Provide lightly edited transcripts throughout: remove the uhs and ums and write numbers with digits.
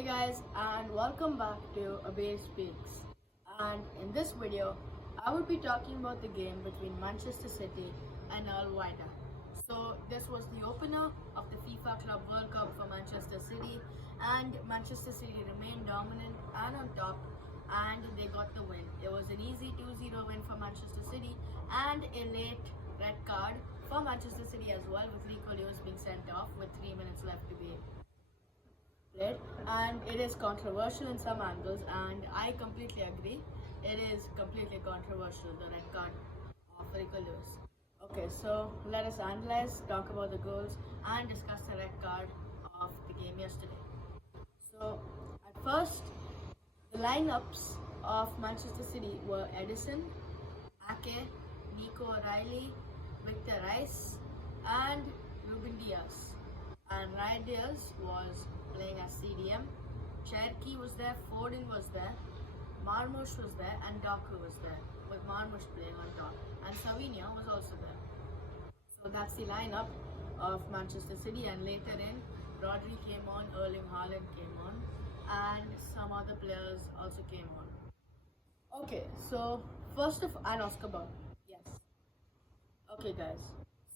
Hey guys, and welcome back to Abhay Speaks. And in this video, I will be talking about the game between Manchester City and Wydad. So this was the opener of the FIFA Club World Cup for Manchester City, and Manchester City remained dominant and on top, and they got the win. It was an easy 2-0 win for Manchester City, and a late red card for Manchester City as well, with Rico being sent off with 3 minutes left to be played. And it is controversial in some angles, and I completely agree. It is completely controversial, the red card of Rico. Okay, so let us analyze, talk about the goals, and discuss the red card of the game yesterday. So at first, the lineups of Manchester City were Edison, Ake, Nico O'Reilly, Victor Rice, and Ruben Diaz. And Ryan Diaz was playing as CDM. Cherki was there, Foden was there, Marmoush was there, and Doku was there, with Marmoush playing on top. And Savinho was also there. So that's the lineup of Manchester City, and later in, Rodri came on, Erling Haaland came on, and some other players also came on. Okay, so and Oscar Bob. Yes. Okay guys,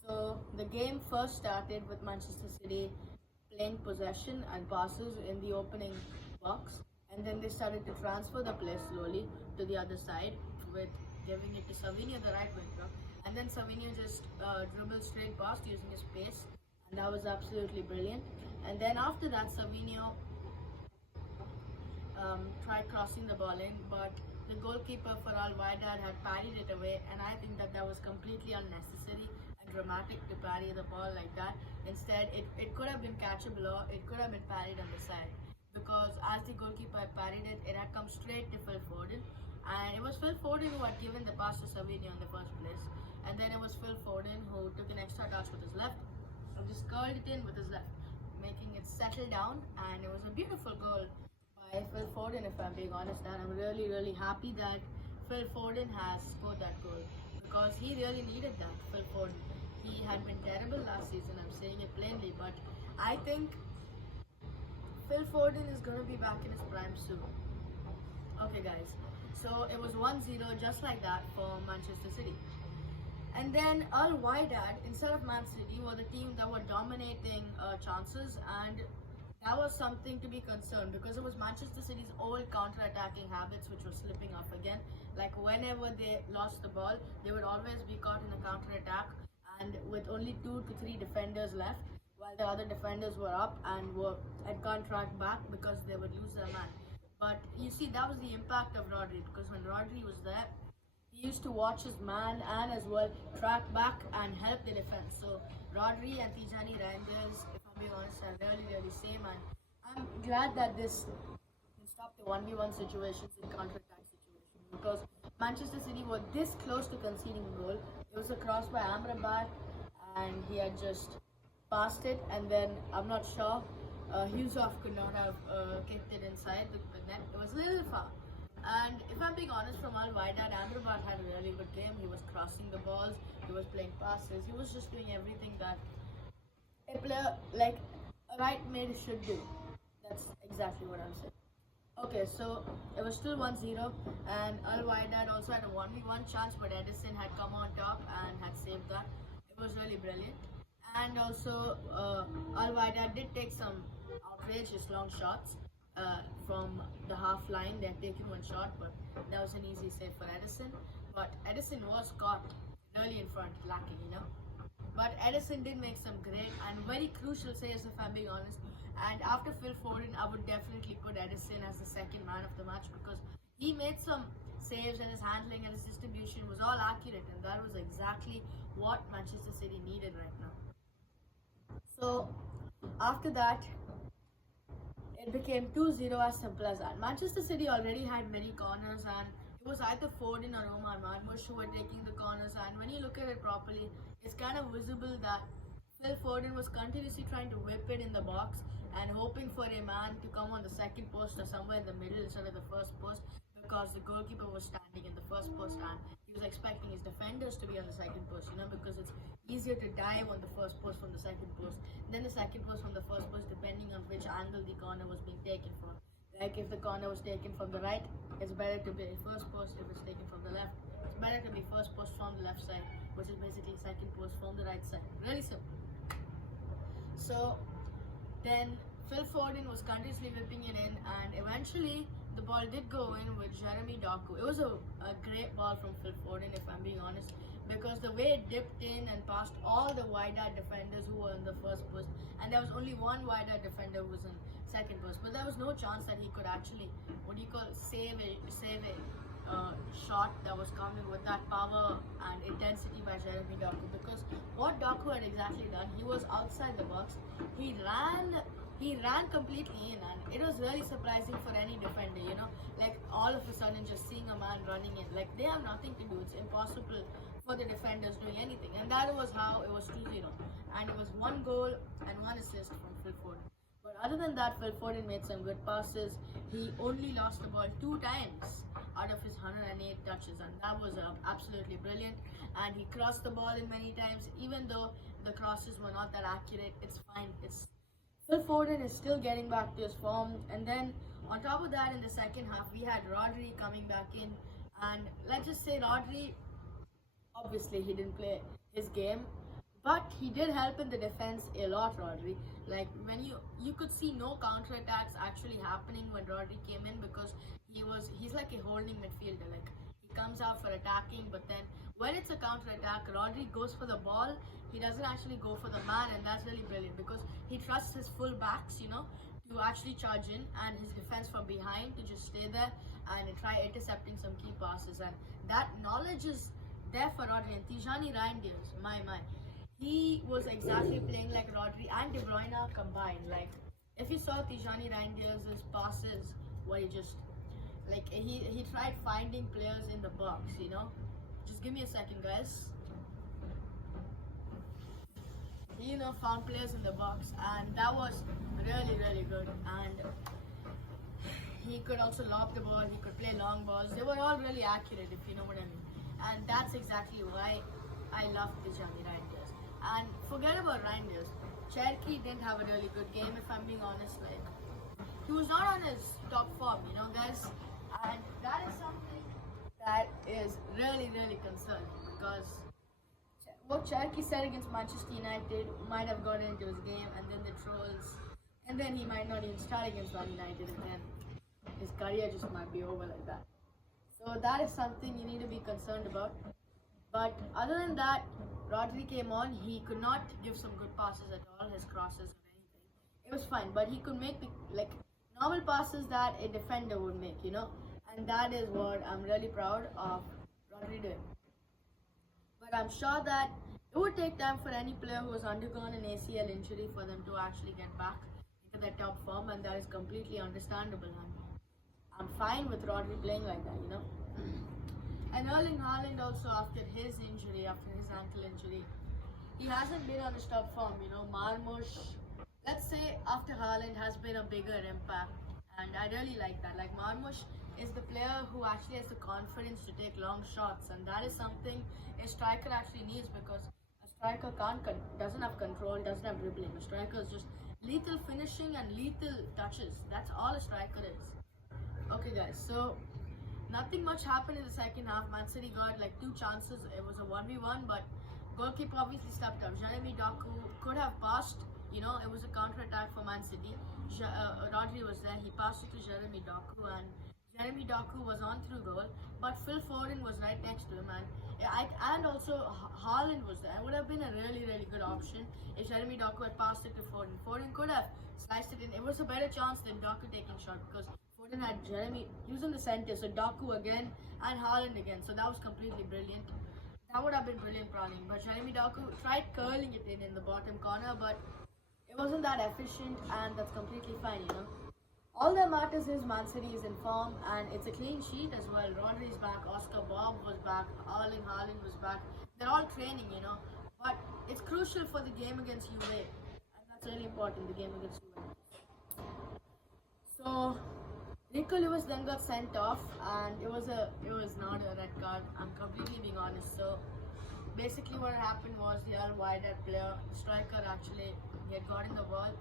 so the game first started with Manchester City playing possession and passes in the opening box, and then they started to transfer the play slowly to the other side with giving it to Savinho, the right winger, and then Savinho just dribbled straight past using his pace, and that was absolutely brilliant. And then after that, Savinho tried crossing the ball in, but the goalkeeper for Wydad had parried it away, and I think that was completely unnecessary and dramatic to parry the ball like that. Instead, it could have been catchable, or it could have been parried on the side, because as the goalkeeper had parried it, it had come straight to Phil Foden, and it was Phil Foden who had given the pass to Savinho in the first place, and then it was Phil Foden who took an extra touch with his left and just curled it in with his left, making it settle down, and it was a beautiful goal by Phil Foden, if I'm being honest. And I'm really happy that Phil Foden has scored that goal, because he really needed that. Phil Foden, he had been terrible last season, I'm saying it plainly, but I think Phil Foden is going to be back in his prime soon. Okay guys, so it was 1-0 just like that for Manchester City. And then Wydad, instead of Man City, were the team that were dominating chances, and that was something to be concerned, because it was Manchester City's old counter-attacking habits which were slipping up again. Like whenever they lost the ball, they would always be caught in a counter-attack, and with only 2 to 3 defenders left, while the other defenders were up and can't track back because they would lose their man. But you see, that was the impact of Rodri, because when Rodri was there, he used to watch his man and as well track back and help the defense. So Rodri and Tijani Reinders, if I'm being honest, are really same, and I'm glad that this can stop the 1v1 situations in counter-attack situations, because Manchester City were this close to conceding a goal. It was a cross by Amrabat, and he had just passed it, and then I'm not sure, Yusuf could not have kicked it inside the net. It was a little far. And if I'm being honest, from Wydad, Amrabat had a really good game. He was crossing the balls, he was playing passes, he was just doing everything that a player like a right mid should do. That's exactly what I'm saying. Okay, so it was still 1-0, and Wydad also had a 1v1 chance, but Edison had come on top and had saved that. It was really brilliant. And also, Wydad did take some outrageous long shots from the half line. They had taken one shot, but that was an easy save for Edison. But Edison was caught really in front, lacking, But Edison did make some great and very crucial saves, if I'm being honest. And after Phil Foden, I would definitely put Edison as the second man of the match, because he made some saves, and his handling and his distribution was all accurate, and that was exactly what Manchester City needed right now. So after that, it became 2-0, as simple as that. Manchester City already had many corners, and it was either Foden or Omar Marmoush who were taking the corners, and when you look at it properly, it's kind of visible that Phil Foden was continuously trying to whip it in the box and hoping for a man to come on the second post or somewhere in the middle instead of the first post, because the goalkeeper was standing in the first post and he he was expecting his defenders to be on the second post, because it's easier to dive on the first post from the second post than the second post from the first post, depending on which angle the corner was being taken from. Like if the corner was taken from the right, it's better to be first post. If it's taken from the left, it's better to be first post from the left side, which is basically second post from the right side. Really simple. So then Phil Foden was continuously whipping it in, and eventually the ball did go in with Jeremy Doku. It was a great ball from Phil Foden, if I'm being honest, because the way it dipped in and past all the Wydad defenders who were in the first post, and there was only one Wydad defender who was in second post, but there was no chance that he could actually, save a shot that was coming with that power and intensity by Jeremy Doku. Because what Doku had exactly done, he was outside the box, he ran completely in, and it was really surprising for any defender, like all of a sudden just seeing a man running in, like they have nothing to do, it's impossible for the defenders doing anything, and that was how it was 2-0, and it was 1 goal and 1 assist from Phil Foden. But other than that, Phil Foden made some good passes. He only lost the ball 2 times out of his 108 touches, and that was absolutely brilliant. And he crossed the ball in many times, even though the crosses were not that accurate. It's fine. Phil Foden is still getting back to his form. And then on top of that, in the second half, we had Rodri coming back in, and let's just say Rodri, obviously he didn't play his game, but he did help in the defense a lot, Rodri. Like when you could see no counter-attacks actually happening when Rodri came in, because he's like a holding midfielder. Like he comes out for attacking, but then when it's a counter-attack, Rodri goes for the ball. He doesn't actually go for the man, and that's really brilliant because he trusts his full backs, to actually charge in, and his defense from behind to just stay there and try intercepting some key passes. And that knowledge is there for Rodri. And Tijani Reinders, my. He was exactly playing like Rodri and De Bruyne combined. Like, if you saw Tijani Reinders' passes, he tried finding players in the box, Just give me a second, guys. He, found players in the box, and that was really, really good. And he could also lob the ball, he could play long balls. They were all really accurate, if you know what I mean. And that's exactly why I love Tijani Reinders. And forget about Reinders. Cherki didn't have a really good game, if I'm being honest. Like, he was not on his top form, guys. And that is something that is really, really concerning, because what Cherki said against Manchester United might have gotten into his game, and then the trolls, and then he might not even start against Man United, and then his career just might be over like that. So that is something you need to be concerned about. But other than that, Rodri came on, he could not give some good passes at all, his crosses or anything. It was fine, but he could make normal passes that a defender would make, and that is what I'm really proud of Rodri doing. But I'm sure that it would take time for any player who has undergone an ACL injury for them to actually get back into their top form, and that is completely understandable. I'm fine with Rodri playing like that, And Erling Haaland also, after his ankle injury, he hasn't been on his top form, Marmoush, let's say after Haaland, has been a bigger impact, and I really like that. Like Marmoush is the player who actually has the confidence to take long shots, and that is something a striker actually needs, because a striker doesn't have control, doesn't have dribbling. A striker is just lethal finishing and lethal touches. That's all a striker is. Okay guys, so nothing much happened in the second half. Man City got 2 chances. It was a 1v1, but goalkeeper obviously stepped up. Jeremy Doku could have passed, it was a counter-attack for Man City. Rodri was there, he passed it to Jeremy Doku, and Jeremy Doku was on through goal, but Phil Foden was right next to him, and also Haaland was there. It would have been a really, really good option if Jeremy Doku had passed it to Foden. Foden could have sliced it in. It was a better chance than Doku taking shot, because Foden had Jeremy, he was in the center, so Doku again and Haaland again, so that was completely brilliant. That would have been brilliant prawning, but Jeremy Doku tried curling it in the bottom corner, but it wasn't that efficient, and that's completely fine, All that matters is Man City is in form, and it's a clean sheet as well. Rodri is back, Oscar Bob was back, Erling Haaland was back. They're all training, but it's crucial for the game against Juve, and that's really important, the game against Juve. So Rico Lewis then got sent off, and it was not a red card. I'm completely being honest. So basically, what happened was the other Wydad player, striker, actually he had gotten the ball,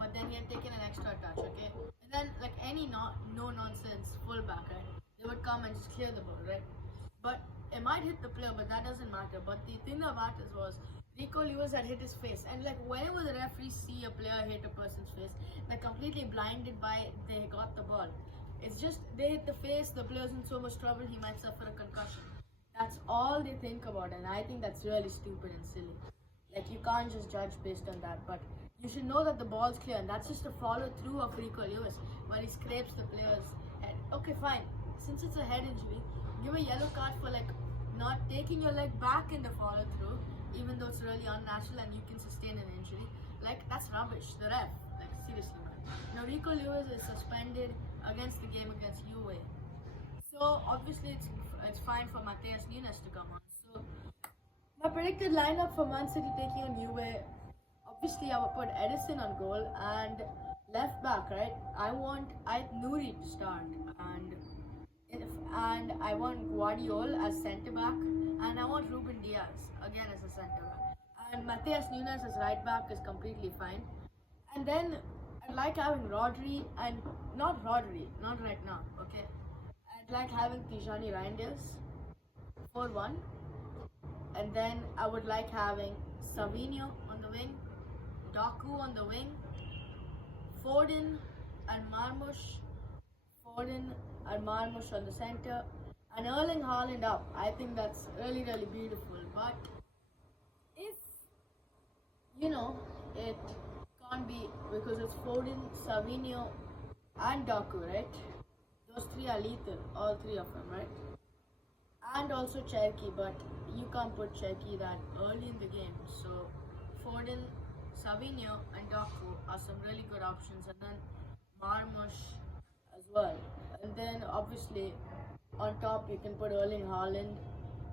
but then he had taken an extra touch. Okay, and then like any no nonsense fullback, right? They would come and just clear the ball, right? But it might hit the player, but that doesn't matter. But the thing that matters was Rico Lewis had hit his face, and like whenever the referees see a player hit a person's face, they're completely blinded by they got the ball. It's just they hit the face, the player's in so much trouble, he might suffer a concussion. That's all they think about, and I think that's really stupid and silly. Like you can't just judge based on that, but you should know that the ball's clear, and that's just a follow through of Rico Lewis, where he scrapes the player's head. Okay, fine. Since it's a head injury, give a yellow card for like not taking your leg back in the follow through, even though it's really unnatural and you can sustain an injury. Like that's rubbish. The ref, like seriously, man. Now Rico Lewis is suspended against the game against Juve. So obviously it's fine for Matheus Nunes to come on. So my predicted lineup for Man City taking on Juve, obviously I would put Edison on goal, and left back, right? I want Nuri to start, and I want Guardiola as centre back, and I want Ruben Diaz again as a centre back, and Matheus Nunes as right back is completely fine. And then I'd like having Rodri, and not right now, okay? I'd like having Tijani Reinders 4-1, and then I would like having Savinho on the wing, Doku on the wing, Foden and Marmoush on the center, and Erling Haaland up. I think that's really beautiful. But if it can't be, because it's Foden, Savinho, and Doku, right? Those three are lethal, all three of them, right? And also Cherki, but you can't put Cherki that early in the game. So Foden, Savinho, and Doku are some really good options, and then Marmoush as well. And then obviously on top you can put Erling Haaland.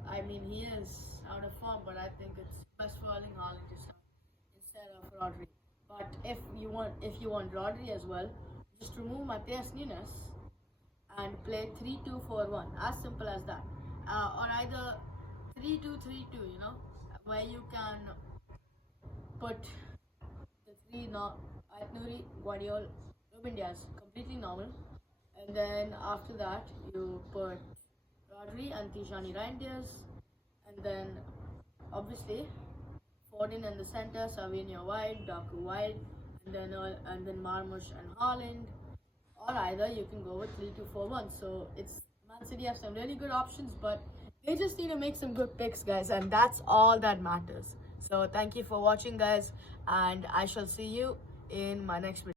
I mean, he is out of form, but I think it's best for Erling Haaland to start instead of Rodri. But if you want Rodri as well, just remove Matheus Nunes and play 3-2-4-1. As simple as that. Or either 3-2-3-2, where you can put the three Nuri, Guardiola, Ruben Diaz, completely normal. And then after that, you put Rodri and Tijani Reinders, and then obviously Foden in the center, Savinho wide, Doku wide, and then Marmoush and Haaland. Or either you can go with 3-2-4-1. So it's Man City have some really good options, but they just need to make some good picks, guys, and that's all that matters. So thank you for watching, guys, and I shall see you in my next video.